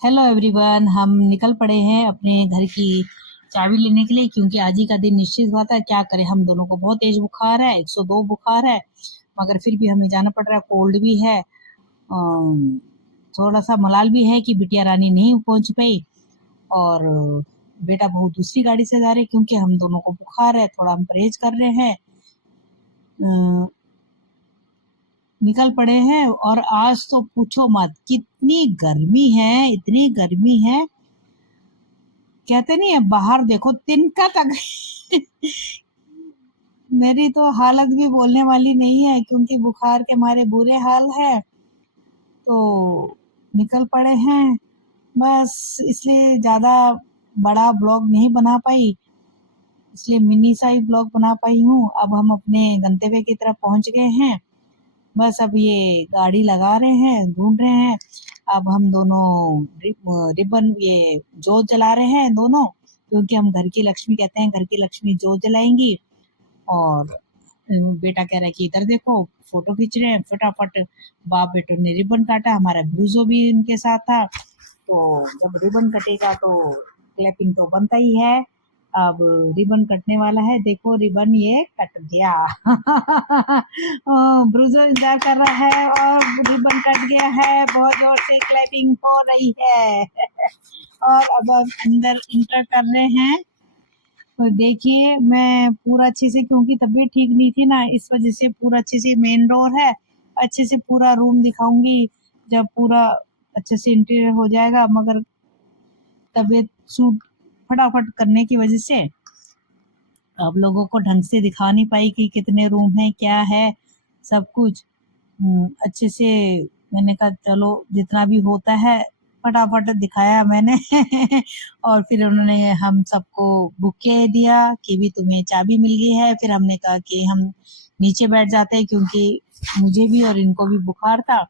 Hello everyone, हम निकल पड़े हैं अपने घर की चाबी लेने के लिए क्योंकि आज ही का दिन निश्चित हुआ था। क्या करें, हम दोनों को बहुत तेज बुखार है, 102 बुखार है, मगर फिर भी हमें जाना पड़ रहा है। कोल्ड भी है, थोड़ा सा मलाल भी है कि बिटिया रानी नहीं पहुंच पाई और बेटा बहू दूसरी गाड़ी से जा रहे क्योंकि हम दोनों को बुखार है। थोड़ा हम परहेज कर रहे हैं, निकल पड़े हैं। और आज तो पूछो मत, कितनी गर्मी है, इतनी गर्मी है, कहते नहीं है बाहर देखो तिनका तक मेरी तो हालत भी बोलने वाली नहीं है क्योंकि बुखार के मारे बुरे हाल है। तो निकल पड़े हैं बस, इसलिए ज्यादा बड़ा ब्लॉग नहीं बना पाई, इसलिए मिनी सा ही ब्लॉग बना पाई हूँ। अब हम अपने गंतव्य की तरफ पहुंच गए हैं। बस अब ये गाड़ी लगा रहे हैं, ढूंढ रहे हैं। अब हम दोनों रिबन ये जोत जला रहे हैं दोनों, क्योंकि हम घर की लक्ष्मी कहते हैं, घर की लक्ष्मी जोत जलाएंगी। और बेटा कह रहा है कि इधर देखो, फोटो खींच रहे हैं फटाफट। बाप बेटो ने रिबन काटा, हमारा ब्लूजो भी इनके साथ था। तो जब रिबन कटेगा तो क्लैपिंग तो बनता ही है। अब रिबन कटने वाला है, देखो रिबन ये कट गया ब्रूजो इंतजार कर रहा है और रिबन कट गया है, बहुत जोर से क्लैपिंग हो रही है और अब हम अंदर इंटर कर रहे हैं। तो देखिए, मैं पूरा अच्छे से, क्योंकि तबीयत ठीक नहीं थी ना, इस वजह से पूरा अच्छे से मेन डोर है, अच्छे से पूरा रूम दिखाऊंगी जब पूरा अच्छे से इंटीरियर हो जाएगा। मगर तबीयत सूट फटाफट करने की वजह से अब लोगों को ढंग से दिखा नहीं पाई कि कितने रूम है, क्या है, सब कुछ अच्छे से। मैंने कहा चलो जितना भी होता है फटाफट दिखाया मैंने और फिर उन्होंने हम सबको बुके दिया कि भी तुम्हें चाबी मिल गई है। फिर हमने कहा कि हम नीचे बैठ जाते हैं क्योंकि मुझे भी और इनको भी बुखार था,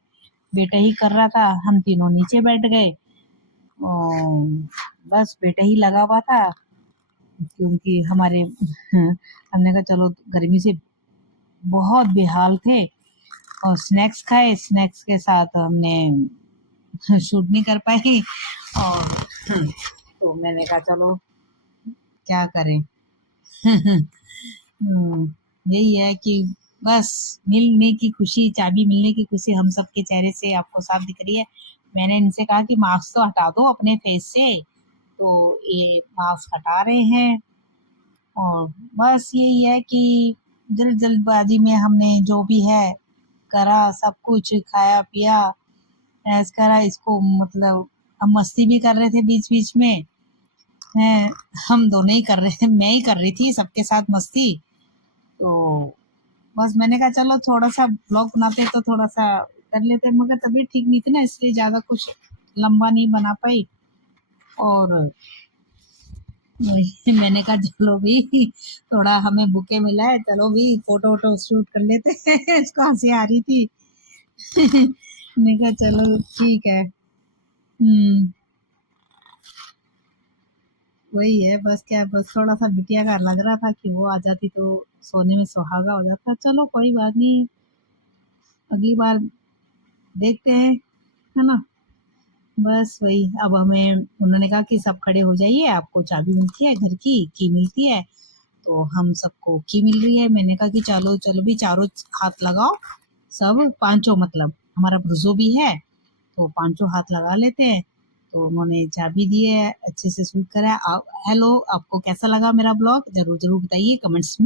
बेटा ही कर रहा था। हम तीनों नीचे बैठ गए और बस बेटा ही लगा हुआ था क्योंकि हमारे हमने कहा चलो, गर्मी से बहुत बेहाल थे और स्नैक्स खाए, स्नैक्स के साथ हमने शूट नहीं कर पाई। और तो मैंने कहा चलो क्या करें यही है कि बस मिलने की खुशी, चाबी मिलने की खुशी हम सबके चेहरे से आपको साफ दिख रही है। मैंने इनसे कहा कि मास्क तो हटा दो अपने फेस से, तो ये मास्क हटा रहे हैं। और बस यही है कि जल्दबाजी में हमने जो भी है करा, सब कुछ खाया पिया, ऐस करा इसको, मतलब हम मस्ती भी कर रहे थे बीच बीच में हैं, हम दोनों ही कर रहे थे, मैं ही कर रही थी सबके साथ मस्ती। तो बस मैंने कहा चलो थोड़ा सा ब्लॉग बनाते तो थोड़ा सा कर लेते, मगर तबीयत ठीक नहीं थी ना, इसलिए ज्यादा कुछ लंबा नहीं बना पाई। और मैंने कहा चलो भी, थोड़ा हमें बुके मिला है, चलो भी फोटो वोटो शूट कर लेते हैं इसको हंसी आ रही थी मैंने कहा चलो ठीक है। वही है बस, क्या बस थोड़ा सा बिटिया का लग रहा था कि वो आ जाती तो सोने में सुहागा हो जाता। चलो कोई बात नहीं, अगली बार देखते हैं, है ना। बस वही, अब हमें उन्होंने कहा कि सब खड़े हो जाइए, आपको चाबी मिलती है घर की मिलती है। तो हम सबको की मिल रही है। मैंने कहा कि चलो चलो भी चारों हाथ लगाओ, सब पांचों, मतलब हमारा ब्रुजो भी है तो पांचों हाथ लगा लेते हैं। तो उन्होंने चाबी दी है, अच्छे से शूट करा है। हेलो, आपको कैसा लगा मेरा ब्लॉग, जरूर जरूर बताइए कमेंट्स में।